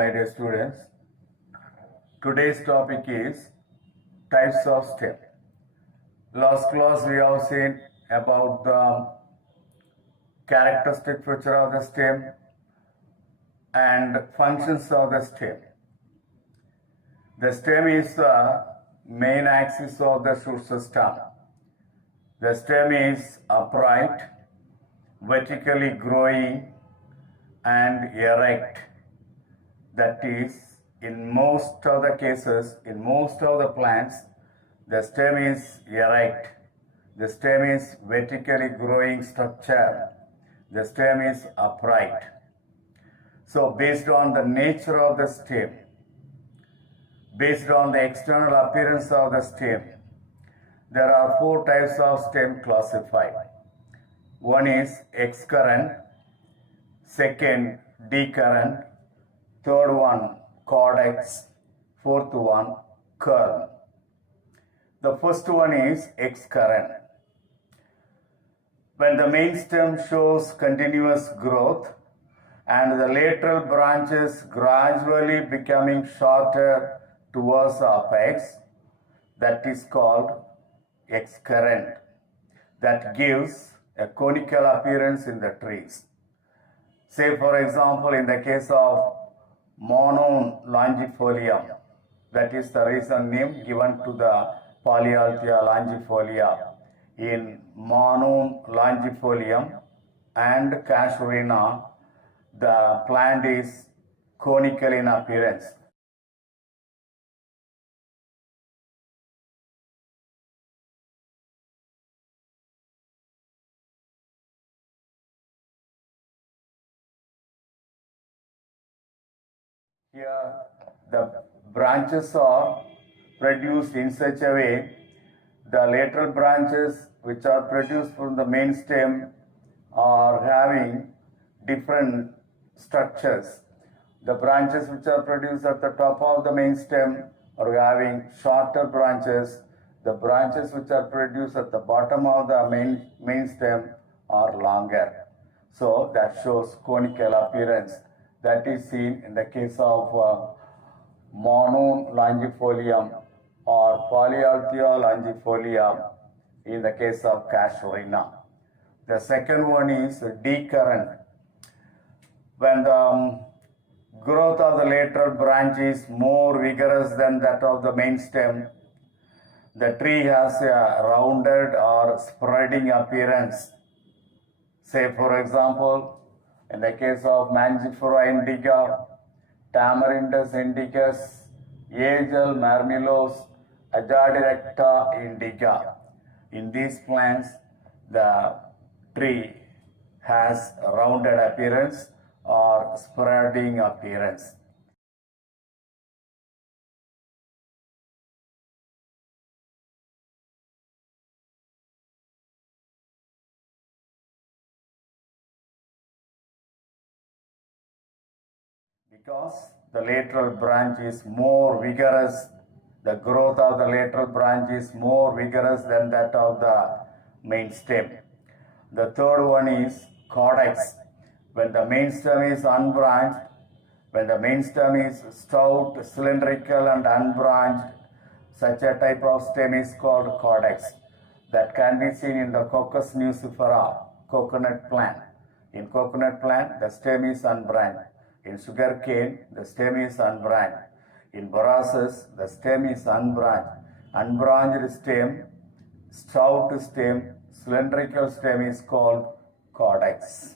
my dear students. Today's topic is types of stem. Last class we have seen about the characteristic feature of the stem and functions of the stem. The stem is the main axis of the shoot system. The stem is upright, vertically growing and erect. That is, in most of the cases, in most of the plants, the stem is erect. The stem is vertically growing structure. The stem is upright. So based on the nature of the stem, based on the external appearance of the stem, there are four types of stem classified. One is excurrent, second decurrent, third one caudex, fourth one kern. The first one is excurrent. When the main stem shows continuous growth and the lateral branches gradually becoming shorter towards the apex, that is called excurrent. That gives a conical appearance in the trees. Say for example, in the case of Monoon longifolium, that is the recent name given to the Polyalthia longifolia. In Monoon longifolium and Casuarina, the plant is conical in appearance. Here, the branches are produced in such a way, the lateral branches which are produced from the main stem are having different structures. The branches which are produced at the top of the main stem are having shorter branches. The branches which are produced at the bottom of the main stem are longer. So that shows conical appearance. That is seen in the case of Monoon longifolium or Polyalthia longifolia in the case of Casuarina. The second one is decurrent. When the growth of the lateral branch is more vigorous than that of the main stem, the tree has a rounded or spreading appearance. Say for example, in the case of Mangifera indica, Tamarindus indicus, Aegel marmelos, Azadirachta indica. In these plants, the tree has a rounded appearance or spreading appearance. Because the lateral branch is more vigorous, the growth of the lateral branch is more vigorous than that of the main stem. The third one is caudex. When the main stem is unbranched, when the main stem is stout, cylindrical and unbranched, such a type of stem is called caudex. That can be seen in the Cocos nucifera, coconut plant. In coconut plant, the stem is unbranched. In sugarcane, the stem is unbranched. In borassus, the stem is unbranched. Unbranched stem, stout stem, cylindrical stem is called caudex.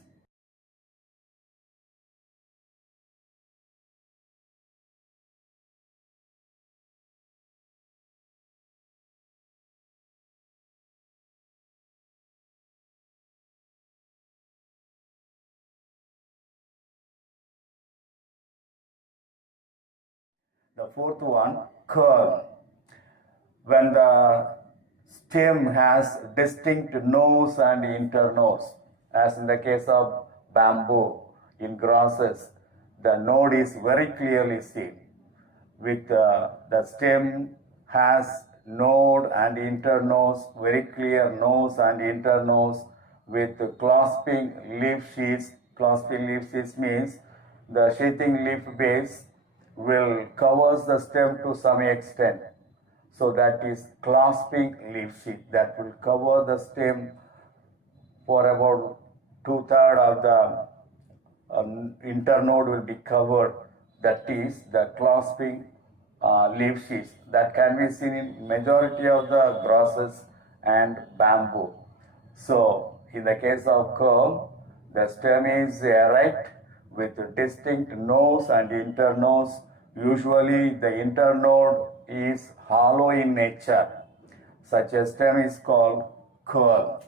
The fourth one, kern. When the stem has distinct nose and internose, as in the case of bamboo, in grasses, the node is very clearly seen. With the stem has node and internose, very clear nose and internose with clasping leaf sheaths. Clasping leaf sheaths means the sheathing leaf base will covers the stem to some extent. So that is clasping leaf sheath that will cover the stem for about 2/3 of the internode will be covered. That is the clasping leaf sheath that can be seen in majority of the grasses and bamboo. So in the case of curve, the stem is erect with distinct nose and internode. Usually the internode is hollow in nature. Such a stem is called curve.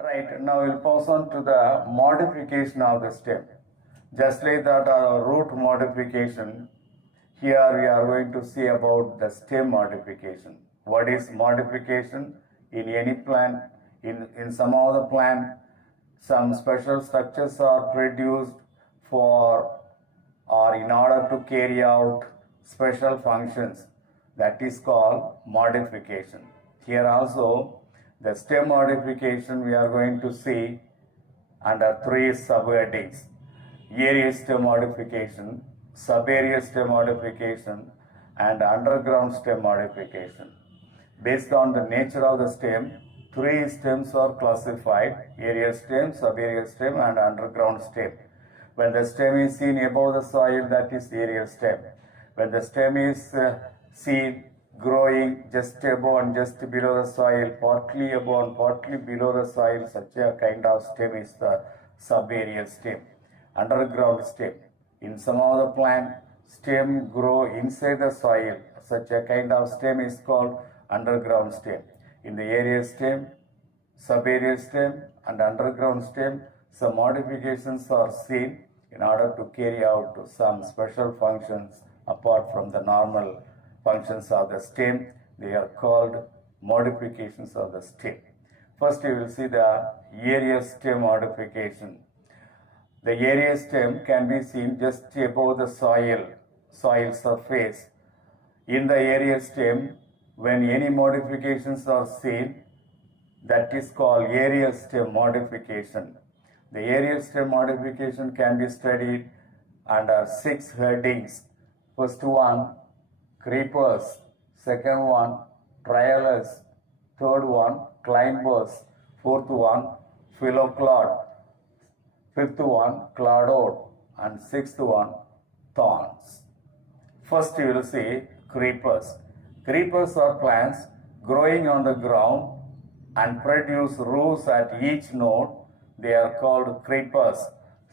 Right, now we'll pass on to the modification of the stem. Just like that root modification, here we are going to see about the stem modification. What is modification? In any plant, in some of the plant, some special structures are produced for or in order to carry out special functions. That is called modification. Here also, the stem modification we are going to see under 3 subheadings: area stem modification, sub-area stem modification, and underground stem modification. Based on the nature of the stem, 3 stems are classified: area stem, sub-area stem, and underground stem. When the stem is seen above the soil, that is area stem. When the stem is seen growing just above and just below the soil, partly above and partly below the soil, such a kind of stem is the sub-area stem. Underground stem. In some of the plant, stem grow inside the soil. Such a kind of stem is called underground stem. In the area stem, sub-area stem, and underground stem, some modifications are seen in order to carry out some special functions apart from the normal functions of the stem. They are called modifications of the stem. First, you will see the area stem modification. The area stem can be seen just above the soil surface. In the area stem, when any modifications are seen, that is called area stem modification. The area stem modification can be studied under 6 headings. First one, creepers. Second one, trialers. Third one, climbers. Fourth one, phyloclad. Fifth one, cladode. And sixth one, thorns. First you will see creepers. Creepers are plants growing on the ground and produce roots at each node. They are called creepers.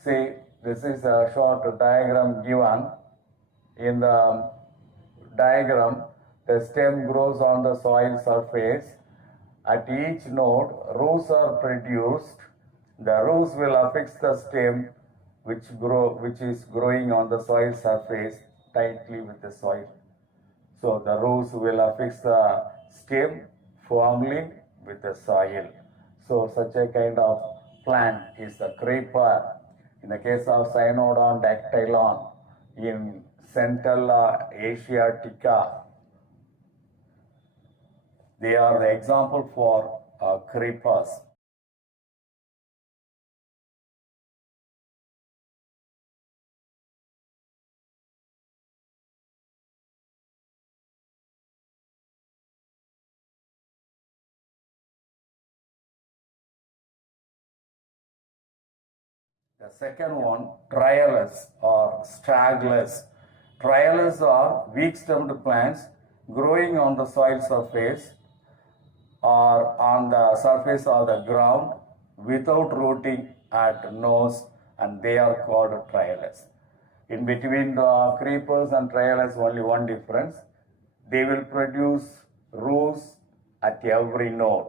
See, this is a short diagram given. In the diagram, the stem grows on the soil surface. At each node, roots are produced. The roots will affix the stem which is growing on the soil surface tightly with the soil. So the roots will affix the stem firmly with the soil. So such a kind of plant is the creeper. In the case of Cynodon dactylon, in Centella asiatica, they are the example for creepers. The second one, trialers or stragglers. Trialers are weak-stemmed plants growing on the soil surface or on the surface of the ground without rooting at nose, and they are called trialers. In between the creepers and trialers, only one difference. They will produce roots at every node.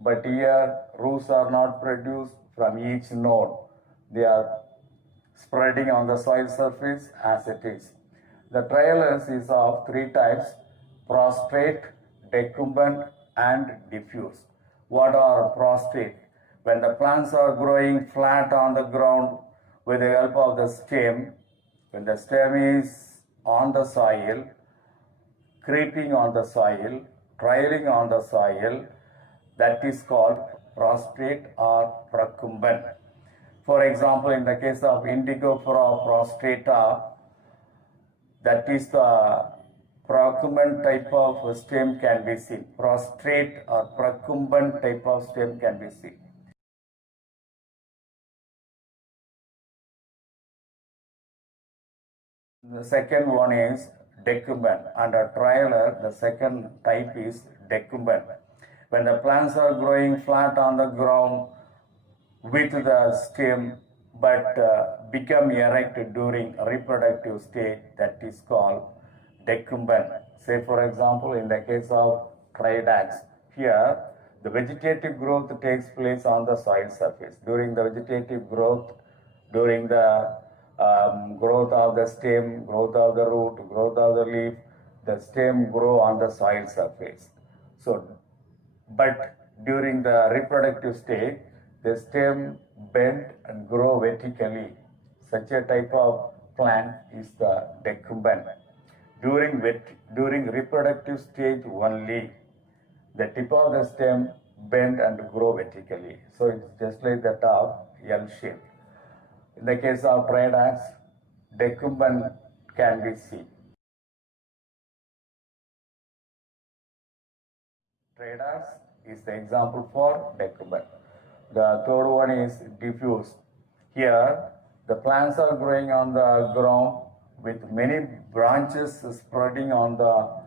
But here, roots are not produced from each node. They are spreading on the soil surface as it is. The trialers is of 3 types: prostrate, decumbent, and diffuse. What are prostrate? When the plants are growing flat on the ground with the help of the stem, when the stem is on the soil, creeping on the soil, trailing on the soil, that is called prostrate or procumbent. For example, in the case of Indigofera prostrata, that is the procumbent type of stem can be seen. Prostrate or procumbent type of stem can be seen. The second one is decumbent. Under trailer, the second type is decumbent. When the plants are growing flat on the ground with the stem but become erect during reproductive stage, that is called decumbent. Say for example, in the case of Triadax, here the vegetative growth takes place on the soil surface. During the vegetative growth, during the growth of the stem, growth of the root, growth of the leaf, the stem grow on the soil surface. So, but during the reproductive stage, the stem bend and grow vertically. Such a type of plant is the decumbent. During reproductive stage only, the tip of the stem bend and grow vertically. So it's just like that of L shape. In the case of Triadax, decumbent can be seen. Triadax is the example for decumbent. The third one is diffuse. Here, the plants are growing on the ground with many branches spreading on the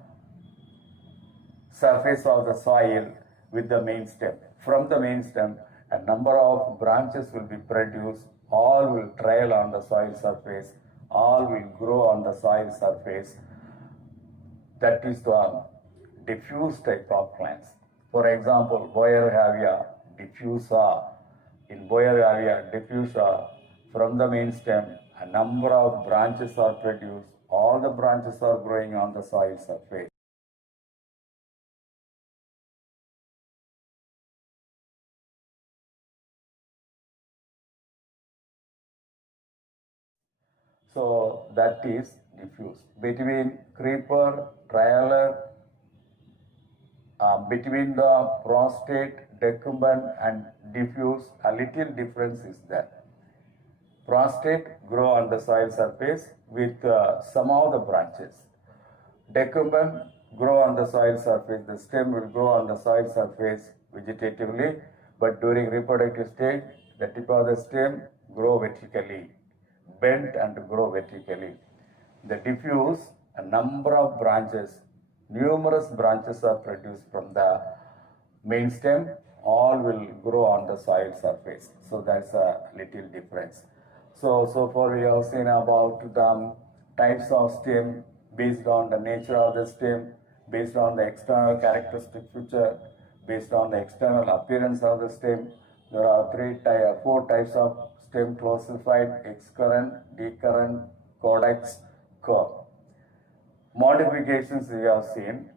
surface of the soil with the main stem. From the main stem, a number of branches will be produced. All will trail on the soil surface. All will grow on the soil surface. That is the diffuse type of plants. For example, Boerhaavia diffusa. In Boerhaavia diffusa, from the main stem, a number of branches are produced. All the branches are growing on the soil surface. So that is diffuse. Between creeper, trailer, between the prostrate, decumbent and diffuse, a little difference is there. Prostrate grow on the soil surface with some of the branches. Decumbent grow on the soil surface. The stem will grow on the soil surface vegetatively, but during reproductive stage, the tip of the stem grow vertically, bend and grow vertically. The diffuse, a number of branches, numerous branches are produced from the main stem, all will grow on the soil surface. So that's a little difference. So far we have seen about the types of stem based on the nature of the stem, based on the external characteristic feature, based on the external appearance of the stem. There are four types of stem classified: excurrent, decurrent, caudex, curve. Modifications we have seen.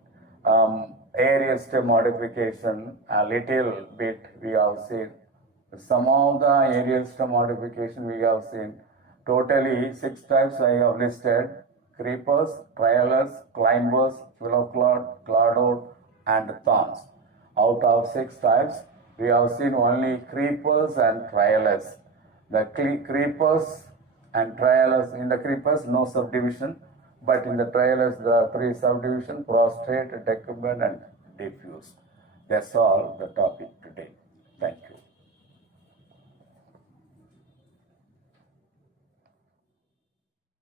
Aerial stem modification, a little bit we have seen. Some of the aerial stem modification we have seen. Totally 6 types I have listed: creepers, trailers, climbers, phyloclad, cladode and thorns. Out of 6 types, we have seen only creepers and trailers. The creepers and trailers, in the creepers no subdivision, but in the trailers there are 3 subdivisions: prostrate, decumbent and diffuse. That's all the topic today.